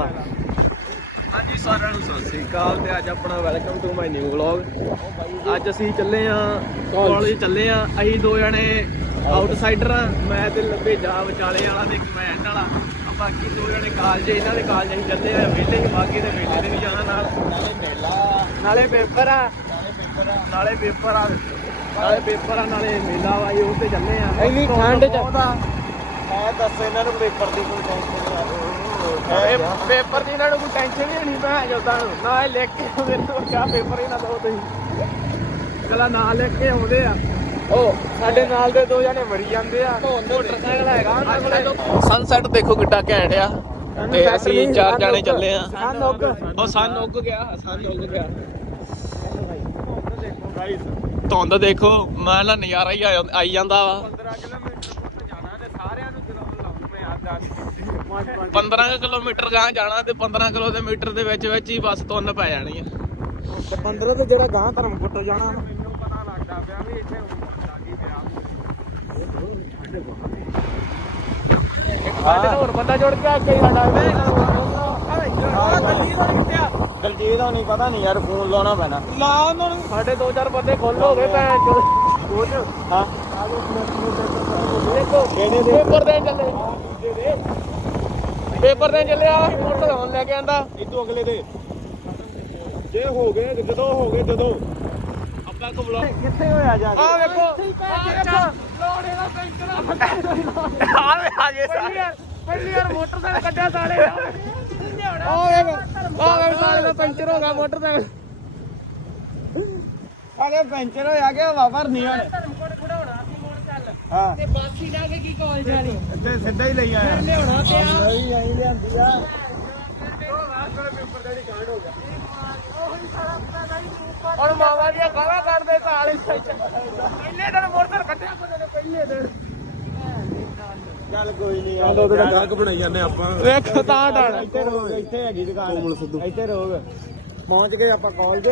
ਆਪਾਂ ਹਾਂਜੀ ਸਾਰਿਆਂ ਨੂੰ ਸਤਿ ਸ੍ਰੀ ਅਕਾਲ ਤੇ ਅੱਜ ਆਪਣਾ welcome to my new vlog ਅੱਜ ਅਸੀਂ ਚੱਲੇ ਆ ਕਾਲਜ ਚੱਲੇ ਆ ਅਸੀਂ ਦੋ ਜਣੇ ਆਊਟਸਾਈਡਰ ਆ ਮੈਂ ਤੇ ਲੱਭੇ ਜਾ ਵਿਚਾਲੇ ਵਾਲਾ ਤੇ ਇੱਕ ਮੈਂ ਐਂਡ ਵਾਲਾ। ਆ ਬਾਕੀ ਦੋ ਜਣੇ ਕਾਲਜ ਇਹਨਾਂ ਦੇ ਕਾਲਜ ਅਸੀਂ ਚੱਲੇ ਆ ਵਿਹਲੇ ਹੀ ਬਾਕੀ ਦੇ ਵਿਹਲੇ ਦੇ ਵੀ ਜਾਣਾ ਨਾਲ। ਨਾਲੇ ਮੇਲਾ ਨਾਲੇ ਪੇਪਰ ਆ। ਨਾਲੇ ਪੇਪਰ ਆ। ਨਾਲੇ ਪੇਪਰ ਆ ਨਾਲੇ ਪੇਪਰ ਆ ਨਾਲੇ ਮੇਲਾ ਵਾਈ ਉਹ ਤੇ ਚੱਲੇ ਆ ਇੰਨੀ ਠੰਡ ਚ। ਆ। ਮੈਂ ਦੱਸ ਇਹਨਾਂ ਨੂੰ ਪੇਪਰ ਦੀ ਕੋਈ ਟੈਨਸ਼ਨ ਇਹ ਪੇਪਰ ਦੀ ਇਹਨਾਂ ਨੂੰ ਕੋਈ ਟੈਨਸ਼ਨ ਨਹੀਂ ਹੋਣੀ ਮੈਂ ਜਦਾਂ ਨਾ ਇਹ ਲਿਖ ਕੇ ਆਉਂਦੇ ਨੇ ਕਿਆ ਪੇਪਰ ਹੀ ਨਾ ਦੋ ਤੁਸੀਂ। ਕਲਾ ਨਾਂ ਲਿਖ ਕੇ ਆਉਂਦੇ ਆ। ਉਹ ਸਾਡੇ ਨਾਲ ਦੇ ਦੋ ਜਣੇ ਮਰੀ ਜਾਂਦੇ ਆ। ਮੋਟਰਸਾਈਕਲ ਹੈਗਾ ਉਹਨਾਂ ਕੋਲੇ ਸਨਸੈਟ ਦੇਖੋ ਕਿੱਡਾ ਘੈਂਟ ਆ। ਤੇ ਅਸੀਂ ਚਾਰ ਜਣੇ ਚੱਲੇ ਆ। ਸਨ ਉੱਗ। ਉਹ ਸਨ ਉੱਗ ਗਿਆ ਸਨ ਉੱਗ ਗਿਆ। ਧੁੰਦ ਦੇਖੋ ਮੈਂ ਨਾ ਨਜ਼ਾਰਾ ਹੀ ਆਈ ਜਾਂਦਾ ਵਾ। 15 ਕਿਲੋਮੀਟਰ ਜਾਣਾ ਤੇ ਸਾਰਿਆਂ ਨੂੰ ਚਲਾਉਣ ਲੱਗ ਪਏ ਆ 15 ਕੁ ਕਿਲੋਮੀਟਰ ਗਾਂ ਜਾਣਾ ਤੇ 15 ਕਿਲੋਮੀਟਰ ਦੇ ਵਿੱਚ ਵਿੱਚ ਹੀ ਬਸ ਤੁੰਨ ਪੈ ਜਾਣੀ ਆ। 15 ਤੇ ਜਿਹੜਾ ਗਾਂ ਧਰਮਕੋਟ ਜਾਣਾ ਮੈਨੂੰ ਪਤਾ ਲੱਗਦਾ ਪਿਆ ਵੀ ਇੱਥੇ ਸਾਡੇ ਹੋਰ ਬੰਦਾ ਜੁੜ ਗਿਆ ਕਈ ਸਾਡਾ ਦਲਜੀਤ ਦਾ ਨਹੀਂ ਪਤਾ ਨਹੀਂ ਯਾਰ ਫੋਨ ਲਾਉਣਾ ਪੈਣਾ। ਲਾ ਉਹਨਾਂ ਨੂੰ। ਸਾਡੇ ਦੋ ਚਾਰ ਬੰਦੇ ਖੁੱਲ ਹੋ ਗਏ ਭੈਣ ਚੋ ਕੋਚ ਹਾਂ। ਦੇਖੋ ਕਿਹੜੇ ਦੇ? ਪੇਪਰ ਦੇਣ ਚੱਲੇ। ਪੇਪਰ ਦੇਣ ਚੱਲੇ ਆ ਮੋਟਰ ਹੋਣ ਲੈ ਕੇ ਆਂਦਾ। ਇਦੋਂ ਅਗਲੇ ਦੇ। ਜੇ ਹੋ ਗਏ ਜਦੋਂ ਹੋ ਗਏ ਜਦੋਂ। ਆਪਾਂ ਕੋ ਬੁਲਾ ਕਿੱਥੇ ਹੋਇਆ ਜਾ ਆ ਵੇਖੋ। ਆ ਵੇਖੋ। ਲੋੜੇ ਦਾ ਪੈਂਚਰ ਆ ਵੇ ਆ ਗਏ ਸਾਰੇ ਪਹਿਲੀ ਵਾਰ ਮੋਟਰਸਾਈਕਲ ਕੱਢਿਆ ਸਾਲੇ ਆ ਵੇਖ। ਆ ਵੇਖ ਸਾਲੇ ਦਾ ਪੈਂਚਰ ਹੋ ਗਿਆ ਮੋਟਰਸਾਈਕਲ। ਆਗੇ ਪੈਂਚਰ ਹੋਇਆ ਕਿ ਹਵਾ ਭਰਨੀ ਹੁਣ ਧਰਮਕੋਟ ਖੜਾਉਣਾ ਸੀ ਮੋੜ ਚੱਲ ਹਾਂ। ਤੇ ਬਾਸੀ ਲਾ ਕੇ ਕੀ ਕਾਲਜ ਵਾਲੀ? ਇੱਥੇ ਸਿੱਧਾ ਹੀ ਲਈ ਆਇਆ। ਲਿਆਉਣਾ ਤੇ ਆ ਨਹੀਂ ਆਈ ਲਿਆਂਦੀ ਆ। ਹੁਣ ਮਾਵਾ ਦੀਆਂ ਗਾਲਾਂ ਕੱਢਦੇ ਸਾਲੇ ਪਹਿਲੇ ਦਿਨ ਮੋਟਰ ਕੱਢਿਆ ਬੰਦੇ ਨੇ ਪਹਿਲੇ ਦਿਨ। ਚੱਲ ਕੋਈ ਨਹੀਂ ਚੱਲ ਉਹਦੇ ਨਾਲ ਗਾਹਕ ਬਣਾਈ ਜਾਂਦੇ ਆਪਾਂ। ਵੇਖੋ ਤਾਂ ਡਾਣ ਇੱਥੇ ਰੋਗ ਇੱਥੇ ਹੈਗੀ ਦੁਕਾਨ। ਕੋਮਲ ਸਿੱਧੂ। ਇੱਥੇ ਰੋਗ ਪਹੁੰਚ ਗਏ ਆਪਾਂ ਕਾਲਜ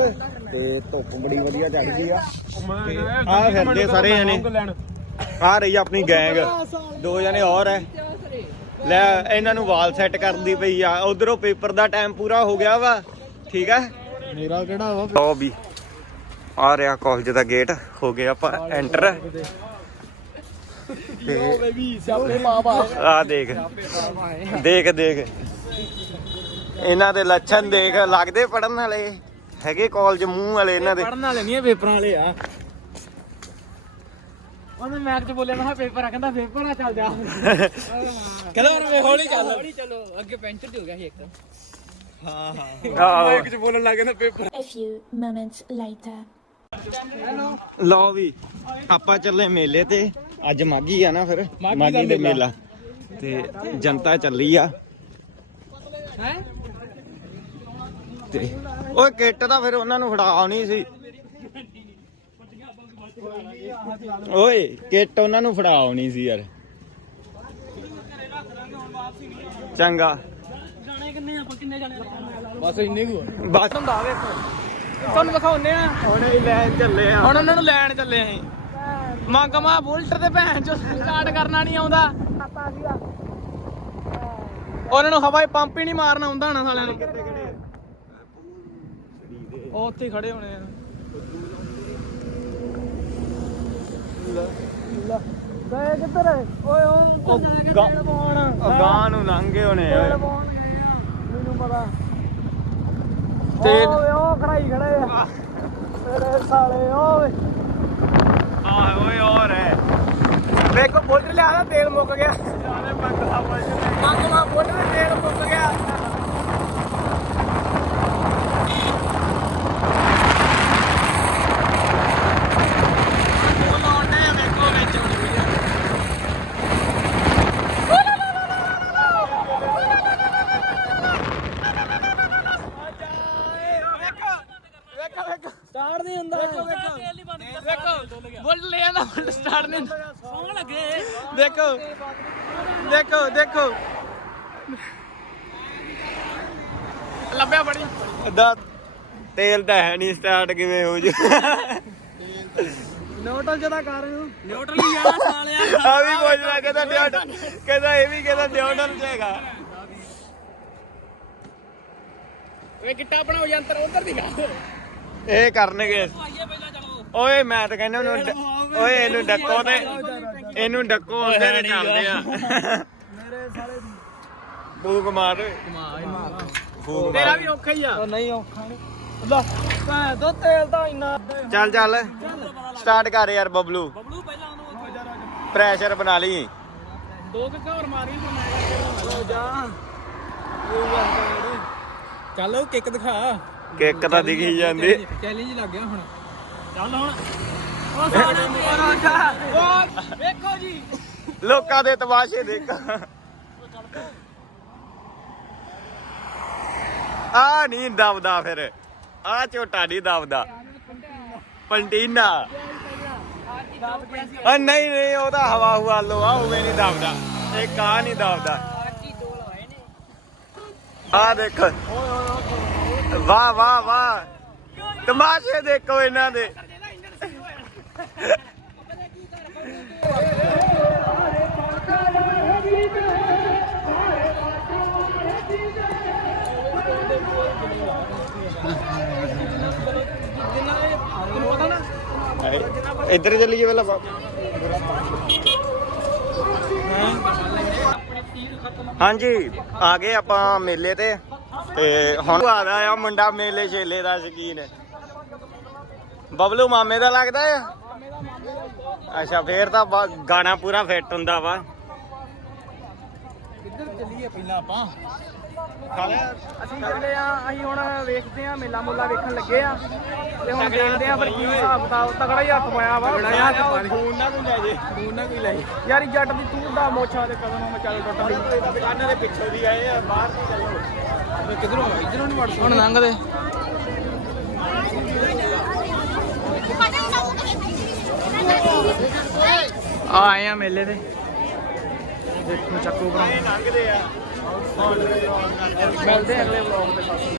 ਤੇ ਧੁੱਪ ਬੜੀ ਵਧੀਆ ਚੜਦੀ ਆ। ਆ ਫਿਰਦੇ ਸਾਰੇ ਜਣੇ। ਆ ਰਹੀ ਆਪਣੀ ਗੈਂਗ। ਦੋ ਜਣੇ ਹੋਰ ਐ। ਲੈ ਇਹਨਾਂ ਨੂੰ ਵਾਲ ਸੈੱਟ ਕਰਨ ਦੀ ਪਈ ਆ। ਉਧਰੋਂ ਪੇਪਰ ਦਾ ਟਾਈਮ ਪੂਰਾ ਹੋ ਗਿਆ ਵਾ। ਠੀਕ ਆ ਮੇਰਾ ਕਿਹੜਾ ਵਾ? ਲਓ ਵੀ। ਆ ਰਿਹਾ ਕਾਲਜ ਦਾ ਗੇਟ ਹੋ ਗਿਆ ਆਪਾਂ ਐਂਟਰ ਬੇਬੀ ਸਿਆਪੇ ਆ ਦੇਖ। ਦੇਖ ਦੇਖ। ਇਹਨਾਂ ਦੇ ਲੱਛਣ ਦੇਖ। ਲੱਗਦੇ ਪੜਨ ਵਾਲੇ। ਹੈਗੇ ਕਾਲਜ ਮੂੰਹ ਵਾਲੇ ਇਹਨਾਂ ਦੇ। ਪੜਨ ਵਾਲੇ ਨਹੀਂ ਪੇਪਰਾਂ ਵਾਲੇ ਆ। ਉਹਨੇ ਮੈਕ ਚ ਬੋਲਿਆ ਮੈਂ ਕਿਹਾ ਪੇਪਰ ਆ ਕਹਿੰਦਾ ਪੇਪਰ ਆ ਚੱਲ ਜਾ। ਕਹਿੰਦਾ ਹੁਣ ਵੇ ਹੌਲੀ ਚੱਲ ਹੌਲੀ ਚਲੋ ਅੱਗੇ ਪੈਂਚਰ ਹੋ ਗਿਆ ਸੀ ਇੱਕ। ਆਹੋ ਚ ਬੋਲਣ ਲੱਗ ਜਾਂਦਾ paper. A few moments later. ਲਓ ਵੀ ਆਪਾਂ ਚੱਲੇ ਮੇਲੇ ਤੇ। ਅੱਜ ਮਾਗੀ ਆ ਨਾ ਫਿਰ ਮਾਗੀ ਦੇ ਮੇਲਾ। ਮੇਲਾ। ਤੇ ਜਨਤਾ ਚੱਲੀ ਆ। ਹੈ? ਤੇ ਓਏ ਕਿੱਟ ਤਾਂ ਫਿਰ ਉਹਨਾਂ ਨੂੰ ਫੜਾ ਆਉਣੀ ਸੀ। ਓਏ ਕਿੱਟ ਉਹਨਾਂ ਨੂੰ ਫੜਾ ਆਉਣੀ ਸੀ ਯਾਰ। ਚੰਗਾ। ਜਾਣੇ ਕਿੰਨੇ ਆਪਾਂ ਕਿੰਨੇ ਜਾਣੇ ਬਸ ਇੰਨੇ ਕੁ ਬਸ। ਹੁੰਦਾ ਵੇਖੋ ਤੁਹਾਨੂੰ ਦਿਖਾਉਨੇ ਆ। ਹੁਣ ਇਹ ਲੈਣ ਚੱਲੇ ਆ। ਹੁਣ ਉਹਨਾਂ ਨੂੰ ਲੈਣ ਚੱਲੇ ਅਸੀਂ। ਮੰਗ ਮਾ ਬੁਲਟ ਤੇ ਭੈਣ ਚੋ ਸਟਾਰਟ ਕਰਨਾ ਨਹੀਂ ਆਉਂਦਾ। ਉਹਨਾਂ ਨੂੰ ਹਵਾਈ ਪੰਪ ਹੀ ਨਹੀਂ ਮਾਰਨਾ ਆਉਂਦਾ ਹੋਣਾ ਸਾਲਿਆਂ ਨੂੰ। ਉਹ ਉੱਥੇ ਹੀ ਖੜੇ ਹੋਣੇ ਆ। ਗਏ ਕਿੱਧਰ? ਓਏ ਉਹ ਉਹ ਗਾ- ਗਾਂ ਨੂੰ ਲੰਘੇ ਹੋਣੇ ਓਏ। ਮੈਨੂੰ ਪਤਾ। ਤੇ ਓਏ ਉਹ ਖੜਾਈ ਖੜੇ ਆ। ਤੇਰੇ ਸਾਲੇ ਓਏ। ਆ ਓਏ ਹੋਰ ਹੈ ਵੇਖੋ ਬੁਲਟ ਲਿਆ ਦਾ ਤੇਲ ਮੁੱਕ ਗਿਆ। ਯਾਰੇ ਮੰਗ ਦਾ ਮੰਗ ਮਾ ਬੁਲਟ ਤੇਲ ਮੁੱਕ ਗਿਆ ਉਹ ਲਾਉਂਦੇ ਆ ਵੇਖੋ ਵਿੱਚ ਹੁਣ ਵੀ ਸਟਾਰਟ ਨਹੀਂ ਹੁੰਦਾ। ਵੇਖੋ ਬੁਲਟ ਲੈ ਆਂਦਾ ਬੁਲਟ ਸਟਾਰਟ ਨਹੀਂ ਹੁੰਦਾ। ਸੌਂ ਲੱਗੇ। ਦੇਖੋ ਦੇਖੋ ਦੇਖੋ। ਲੱਭਿਆ ਬੜੀ। ਦਾ ਤੇਲ ਤਾਂ ਹੈ ਨਹੀਂ ਸਟਾਰਟ ਕਿਵੇਂ ਹੋ ਜੂ। ਨਿਊਟਰਲ ਜਦਾ ਕਰ ਨਿਊਟਰਲ ਹੀ। ਜਾਣਾ ਸਾਲਿਆ ਆ ਵੀ ਪੁੱਛਦਾ ਕਹਿੰਦਾ ਡਿਓਡਰ ਕਹਿੰਦਾ ਇਹ ਵੀ ਕਹਿੰਦਾ ਚ ਹੈਗਾ। ਓਏ ਗਿੱਟਾ ਬਣਾਓ ਯੰਤਰ ਉਧਰ ਦੀ ਗਾ ਇਹ ਕਰਨਗੇ। ਓਏ ਮੈਂ ਤਾਂ ਕਹਿੰਦਾ ਉਹਨੂੰ ਓਏ ਇਹਨੂੰ ਡੱਕੋ ਤੇ। ਇਹਨੂੰ ਡੱਕੋ ਉਹਦੇ ਤੇ ਚੱਲਦੇ ਆ। ਮੇਰੇ ਓਏ। ਫੂਕ ਤੇਰਾ ਵੀ ਔਖਾ ਹੀ ਆ। ਨਹੀਂ ਔਖਾ ਲੈ ਭੈਣ ਦੋ ਤੇਲ ਦਾ ਇੰਨਾ ਚੱਲ ਚੱਲ। ਸਟਾਰਟ ਕਰ ਯਾਰ ਬਬਲੂ। ਬਬਲੂ ਪਹਿਲਾਂ ਉਹਨੂੰ ਪ੍ਰੈਸ਼ਰ ਬਣਾ ਲਈ। ਦੋ ਕਿ ਘਰ ਮਾਰੀ ਤੇ ਮੈਂ ਜਾ। ਚੱਲ ਉਹ ਕਿੱਕ ਦਿਖਾ। ਕਿੱਕ ਤਾਂ ਦਿਖੀ ਜਾਂਦੀ। ਚੈਲੰਜ ਲੱਗ ਗਿਆ ਹੁਣ। ਚੱਲ ਹੁਣ। ਉਹ ਸਾਡਾ ਉਹ ਵੇਖੋ ਜੀ। ਲੋਕਾਂ ਦੇ ਤਮਾਸ਼ੇ ਦੇਖ। ਆ ਨਹੀਂ ਦਬਦਾ ਫਿਰ। ਆ ਝੋਟਾ ਨਹੀਂ ਦਬਦਾ। ਪੰਟੀਨਾ। ਆ ਨਹੀਂ ਨਹੀਂ ਉਹ ਤਾਂ ਹਵਾ ਹੁਆ ਲੋ ਆ ਉਵੇਂ ਨਹੀਂ ਦਬਦਾ। ਇਹ ਕਾ ਨਹੀਂ ਦਬਦਾ। ਆ ਦੇਖ। ਵਾਹ ਵਾਹ ਵਾਹ। ਤਮਾਸ਼ੇ ਦੇਖੋ ਇਹਨਾਂ ਦੇ। ਹਾਏ, ਇੱਧਰ ਚੱਲੀਏ ਪਹਿਲਾਂ ਹਾਂਜੀ ਆ ਗਏ ਆਪਾਂ ਮੇਲੇ ਤੇ। ਤੇ ਹੁਣ ਆਦਾ ਆ ਮੁੰਡਾ ਮੇਲੇ ਛੇਲੇ ਦਾ ਸ਼ਕੀਨ। ਬਬਲੂ ਮਾਮੇ ਦਾ ਲੱਗਦਾ ਆ? ਅੱਛਾ ਫੇਰ ਤਾਂ ਬਾ- ਗਾਣਾ ਪੂਰਾ ਫਿੱਟ ਹੁੰਦਾ ਵਾ। ਕਿੱਧਰ ਚੱਲੀਏ ਪਹਿਲਾਂ ਆਪਾਂ? ਅਸੀਂ ਚੱਲੇ ਆ ਅਸੀਂ ਹੁਣ ਵੇਖਦੇ ਆ ਮੇਲਾ ਮੁੱਲਾ ਵੇਖਣ ਲੱਗੇ ਆ। ਤੇ ਹੁਣ ਦੇਖਦੇ ਆ ਫਿਰ ਕੀ ਹਿਸਾਬ ਕਿਤਾਬ ਤਗੜਾ ਹੀ ਹੱਥ ਪਾਇਆ ਵਾ। ਫੋਨ ਨਾ ਕੋਈ ਲੈ ਜੇ। ਫੋਨ ਨਾ ਕੋਈ ਲਈ ਯਾਰ ਇਹ ਜੱਟ ਦੀ ਤੂੰ ਦਾ ਮੋਛਾ ਦੇ ਕਦਮ ਮੈਂ ਚੱਲ ਟੁੱਟ ਤਾਂ ਦੁਕਾਨਾਂ ਦੇ ਪਿੱਛੋਂ ਦੀ ਆਏ ਆ ਬਾਹਰ ਨਹੀਂ ਚੱਲੋ ਕਿਧਰੋਂ ਇਧਰੋਂ ਨਹੀਂ ਵੜ ਹੁਣ ਲੰਘਦੇ ਆ ਆਏ ਆ ਮੇਲੇ ਤੇ ਦੇਖੋ ਚੱਕੂ ਭਰਾ। ਲੰਘਦੇ ਆ। ਮਿਲਦੇ ਅਗਲੇ ਵਲੌਗ ਤੇ।